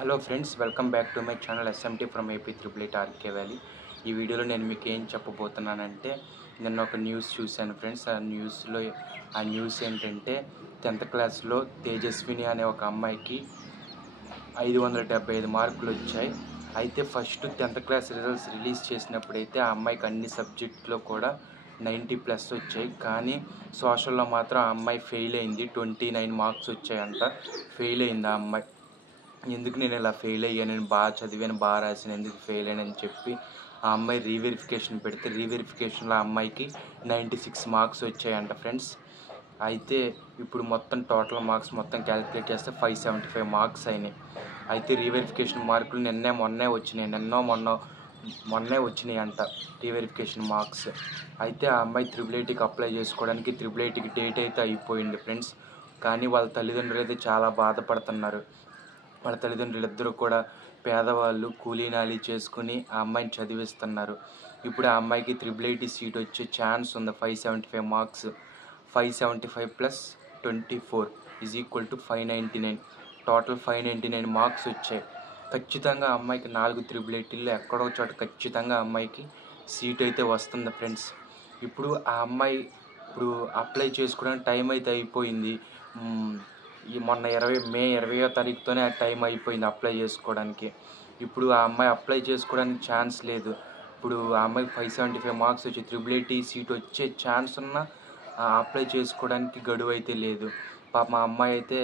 Hello friends, welcome back to my channel SMT from AP triple eight RK Valley. ఈ వీడియోలో నేను మీకు ఏం చెప్పబోతున్నానంటే, నిన్న ఒక న్యూస్ చూశాను ఫ్రెండ్స్. ఆ న్యూస్ ఏంటంటే 10th క్లాస్లో తేజస్విని అనే ఒక అమ్మాయికి 575 మార్కులు వచ్చాయి. అయితే first 10th class results release చేసినప్పుడైతే ఆ అమ్మాయికి అన్ని సబ్జెక్టులో కూడా 90+ వచ్చాయి. కానీ సోషల్లో మాత్రం ఆ అమ్మాయి ఫెయిల్ అయింది. 29 మార్క్స్ వచ్చాయంట. ఫెయిల్ అయింది ఆ అమ్మాయి. ఎందుకు నేను ఇలా ఫెయిల్ అయ్యాను, నేను బాగా చదివాను, బాగా రాసాను, ఎందుకు ఫెయిల్ అయ్యానని చెప్పి ఆ అమ్మాయి రీవెరిఫికేషన్ పెడితే రీవెరిఫికేషన్లో ఆ అమ్మాయికి 96 మార్క్స్ వచ్చాయంట ఫ్రెండ్స్. అయితే ఇప్పుడు మొత్తం టోటల్ మార్క్స్ మొత్తం క్యాలిక్యులేట్ చేస్తే 575 మార్క్స్ అయినాయి. అయితే రీవెరిఫికేషన్ మార్కులు మొన్నే వచ్చినాయి అంట రీవెరిఫికేషన్ మార్క్స్. అయితే ఆ అమ్మాయి త్రిబుల్ ఐటీకి అప్లై చేసుకోవడానికి త్రిబుల్ ఐటీకి డేట్ అయితే అయిపోయింది ఫ్రెండ్స్. కానీ వాళ్ళ తల్లిదండ్రులు అయితే చాలా బాధపడుతున్నారు. వాళ్ళ తల్లిదండ్రులు ఇద్దరు కూడా పేదవాళ్ళు, కూలీనాలి చేసుకుని ఆ అమ్మాయిని చదివిస్తున్నారు. ఇప్పుడు ఆ అమ్మాయికి త్రిబుల్ ఐటీ సీట్ వచ్చే ఛాన్స్ ఉంది. 575 మార్క్స్, 575 + 24 = 599. టోటల్ 599 మార్క్స్ వచ్చాయి. ఖచ్చితంగా ఆ అమ్మాయికి 4 త్రిబుల్ ఐటీల్లో ఎక్కడో చోట ఖచ్చితంగా ఆ అమ్మాయికి సీట్ అయితే వస్తుంది ఫ్రెండ్స్. ఇప్పుడు ఆ అమ్మాయి అప్లై చేసుకోవడానికి టైం అయితే అయిపోయింది. మొన్న మే 20వ తారీఖుతోనే ఆ టైం అయిపోయింది అప్లై చేసుకోవడానికి. ఇప్పుడు ఆ అమ్మాయి అప్లై చేసుకోవడానికి ఛాన్స్ లేదు. ఇప్పుడు ఆ అమ్మాయికి 575 మార్క్స్ వచ్చి త్రిబుల్ ఐటీ సీట్ వచ్చే ఛాన్స్ ఉన్నా అప్లై చేసుకోవడానికి గడువు అయితే లేదు. పాపం మా అమ్మాయి అయితే,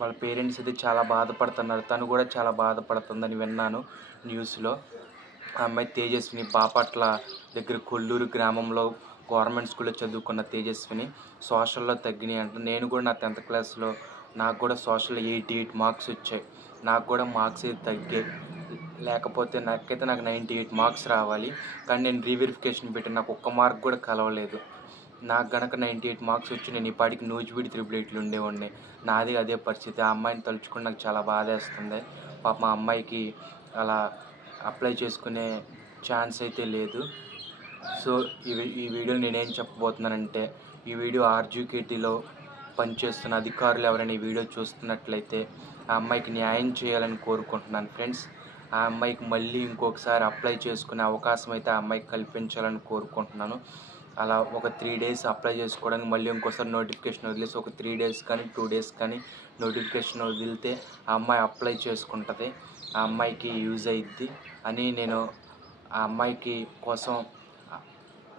వాళ్ళ పేరెంట్స్ అయితే చాలా బాధపడుతున్నారు. తను కూడా చాలా బాధపడుతుందని విన్నాను న్యూస్లో. ఆ అమ్మాయి తేజస్విని, బాపట్ల దగ్గర కొల్లూరు గ్రామంలో గవర్నమెంట్ స్కూల్లో చదువుకున్న తేజస్విని సోషల్లో తగ్గినాయి అంట. నేను కూడా నా 10th క్లాస్లో నాకు కూడా సోషల్లో 88 మార్క్స్ వచ్చాయి. నాకు కూడా మార్క్స్ అయితే తగ్గాయి. లేకపోతే నాకు 98 మార్క్స్ రావాలి. కానీ నేను రీవెరిఫికేషన్ పెట్టి నాకు ఒక్క మార్క్ కూడా కలవలేదు. నాకు గనక 98 మార్క్స్ వచ్చి నేను ఈ పాటికి నూజివీడు త్రిబుల్ ఐటీలో ఉండేవాడిని. నాది అదే పరిస్థితి. ఆ అమ్మాయిని తలుచుకుని నాకు చాలా బాధేస్తుంది. పాప మా అమ్మాయికి అలా అప్లై చేసుకునే ఛాన్స్ అయితే లేదు. సో ఈ వీడియో నేనేం చెప్పబోతున్నానంటే, ఈ వీడియో ఆర్జీకేటీలో పనిచేస్తున్న అధికారులు ఎవరైనా ఈ వీడియో చూస్తున్నట్లయితే ఆ అమ్మాయికి న్యాయం చేయాలని కోరుకుంటున్నాను ఫ్రెండ్స్. ఆ అమ్మాయికి మళ్ళీ ఇంకొకసారి అప్లై చేసుకునే అవకాశం అయితే ఆ అమ్మాయికి కల్పించాలని కోరుకుంటున్నాను. అలా ఒక 3 days అప్లై చేసుకోవడానికి మళ్ళీ ఇంకోసారి నోటిఫికేషన్ వదిలేసి ఒక 3 days కానీ 2 days కానీ నోటిఫికేషన్ వదిలితే ఆ అమ్మాయి అప్లై చేసుకుంటుంది. ఆ అమ్మాయికి యూజ్ అయ్యిద్ది అని నేను ఆ అమ్మాయికి కోసం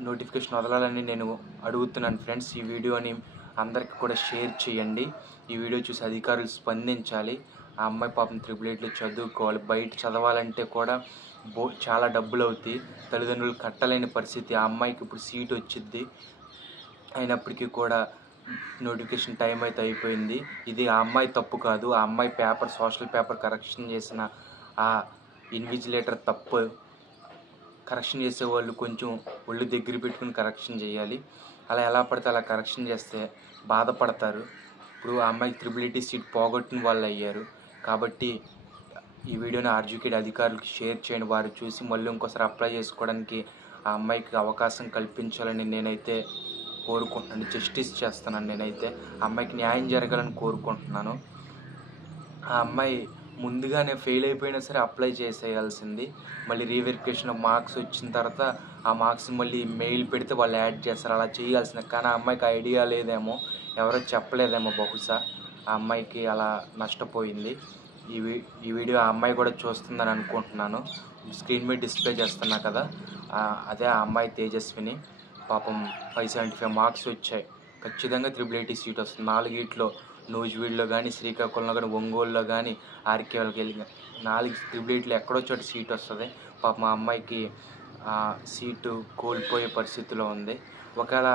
నోటిఫికేషన్ వదలాలని నేను అడుగుతున్నాను ఫ్రెండ్స్. ఈ వీడియోని అందరికీ కూడా షేర్ చేయండి. ఈ వీడియో చూసి అధికారులు స్పందించాలి. ఆ అమ్మాయి పాపం త్రిబుల్ ఐటీలో చదువుకోవాలి. బయట చదవాలంటే కూడా చాలా డబ్బులు అవుతాయి. తల్లిదండ్రులు కట్టలేని పరిస్థితి. ఆ అమ్మాయికి ఇప్పుడు సీట్ వచ్చిద్ది. అయినప్పటికీ కూడా నోటిఫికేషన్ టైం అయితే అయిపోయింది. ఇది ఆ అమ్మాయి తప్పు కాదు. ఆ అమ్మాయి సోషల్ పేపర్ కరెక్షన్ చేసిన ఆ ఇన్విజిలేటర్ తప్పు. కరెక్షన్ చేసేవాళ్ళు కొంచెం ఒళ్ళు దగ్గర పెట్టుకుని కరెక్షన్ చేయాలి. అలా ఎలా పడితే అలా కరెక్షన్ చేస్తే బాధపడతారు. ఇప్పుడు ఆ అమ్మాయికి త్రిబుల్ ఐటీ సీట్ పోగొట్టిన వాళ్ళు అయ్యారు. కాబట్టి ఈ వీడియోని ఆర్జీకేటీ అధికారులకు షేర్ చేయండి. వారు చూసి మళ్ళీ ఇంకోసారి అప్లై చేసుకోవడానికి ఆ అమ్మాయికి అవకాశం కల్పించాలని నేనైతే కోరుకుంటున్నాను. జస్టిస్ చేస్తున్నాను. నేనైతే ఆ అమ్మాయికి న్యాయం జరగాలని కోరుకుంటున్నాను. ఆ అమ్మాయి ముందుగానే ఫెయిల్ అయిపోయినా సరే అప్లై చేసేయాల్సింది. మళ్ళీ రీవెరిఫికేషన్ మార్క్స్ వచ్చిన తర్వాత ఆ మార్క్స్ మళ్ళీ మెయిల్ పెడితే వాళ్ళు యాడ్ చేస్తారు. అలా చేయాల్సింది. కానీ ఆ అమ్మాయికి ఐడియా లేదేమో, ఎవరో చెప్పలేదేమో బహుశా. ఆ అమ్మాయికి అలా నష్టపోయింది. ఈ వీడియో ఆ అమ్మాయి కూడా చూస్తుందని అనుకుంటున్నాను. స్క్రీన్ మీద డిస్ప్లే చేస్తున్నా కదా, అదే ఆ అమ్మాయి తేజస్విని. పాపం 575 మార్క్స్ వచ్చాయి. ఖచ్చితంగా త్రిబుల్ ఐటీ సీట్ వస్తుంది. 4 నూజివీడులో కానీ, శ్రీకాకుళంలో కానీ, ఒంగోలులో కానీ, ఆర్కేవల్కి వెళ్ళి 4 త్రిబుల్ ఐటీలో ఎక్కడో చోట సీట్ వస్తుంది. పాపం మా అమ్మాయికి సీటు కోల్పోయే పరిస్థితిలో ఉంది. ఒకవేళ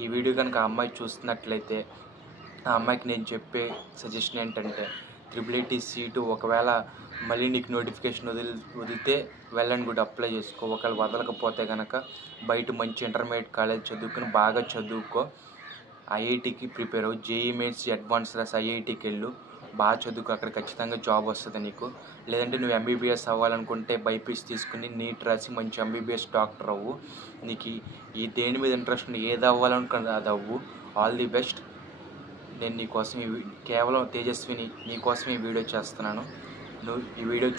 ఈ వీడియో కనుక ఆ అమ్మాయి చూస్తున్నట్లయితే ఆ అమ్మాయికి నేను చెప్పే సజెషన్ ఏంటంటే, త్రిబుల్ ఐటీ సీటు ఒకవేళ మళ్ళీ నీకు నోటిఫికేషన్ వదిలితే వెల్ అండ్ గుడ్ అప్లై చేసుకో. ఒకవేళ వదలకపోతే కనుక బయట మంచి ఇంటర్మీడియట్ కాలేజ్ చదువుకుని బాగా చదువుకో. ఐఐటీకి ప్రిపేర్ అవ్వు. జేఈ మెయిన్స్ అడ్వాన్స్ రాసి ఐఐటీకి వెళ్ళు. బాగా చదువుకో. అక్కడ ఖచ్చితంగా జాబ్ వస్తుంది నీకు. లేదంటే నువ్వు ఎంబీబీఎస్ అవ్వాలనుకుంటే బైపీసీ తీసుకుని నీట్ రాసి మంచి ఎంబీబీఎస్ డాక్టర్ అవ్వు. నీకు ఈ దేని మీద ఇంట్రెస్ట్ ఉంది, ఏది అవ్వాలనుకున్నది అది అవ్వు. All the best. నేను నీకోసం కేవలం తేజస్విని నీకోసం ఈ వీడియో చేస్తున్నాను. నువ్వు ఈ వీడియో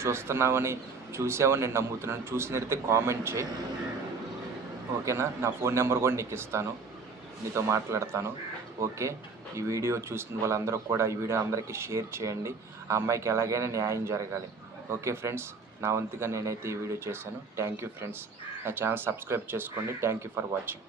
చూసావని నేను నమ్ముతున్నాను. చూసినట్లయితే కామెంట్ చేయి, ఓకేనా? నా ఫోన్ నెంబర్ కూడా నీకు ఇస్తాను, నీతో మాట్లాడతాను. ఓకే, ఈ వీడియో చూసిన వాళ్ళందరూ కూడా ఈ వీడియో అందరికీ షేర్ చేయండి. ఆ అమ్మాయికి ఎలాగైనా న్యాయం జరగాలి. ఓకే ఫ్రెండ్స్, నా వంతుగా నేనైతే ఈ వీడియో చేశాను. Thank you friends. నా ఛానల్ సబ్స్క్రైబ్ చేసుకోండి. Thank you for watching.